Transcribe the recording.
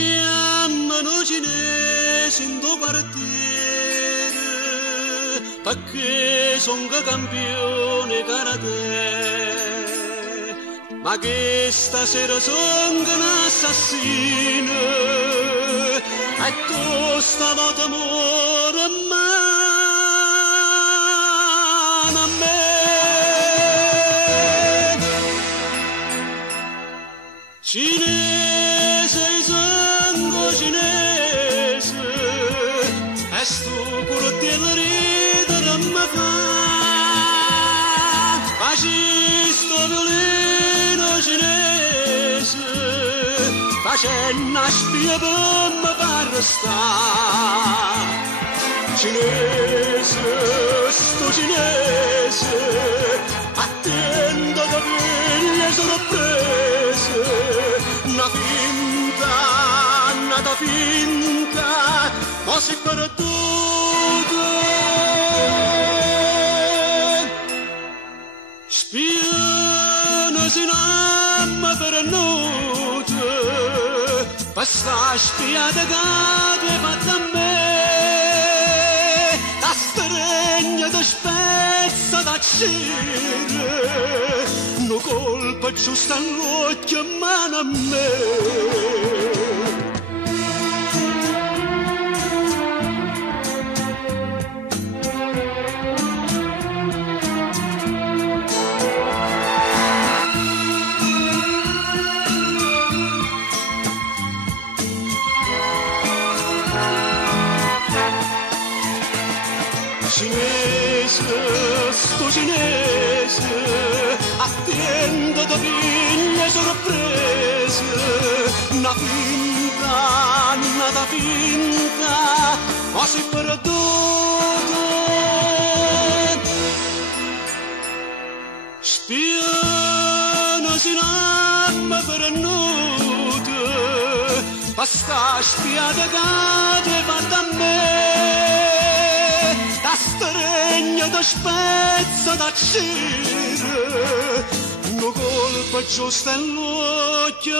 chiamano cinesi in tuo quartiere perché sono campione karate, ma che stasera sono un assassino e tu stavolta muore mano a me. Cinese, sangue cinese, e sto curottiellerito non mi fa, fascista violino cinese, facendo a spia per me far restare. Cinese, sto cinese, attento che piglia sorprese, una finta, nata finta, ma si perduta. Spiano si namma per notte, basta spiata che tu hai fatto a me, da stregna, da spezza, da cire, no colpa giusta all'occhio mano a me. Cinese, sto cinese, attento da figlie sorprese, una finta, nata finta, ma si perduta. Spiano si namma per notte, basta spiata che tu hai fatto a me, da stregna, da spezza, da cire, no colpa giusta all'occhio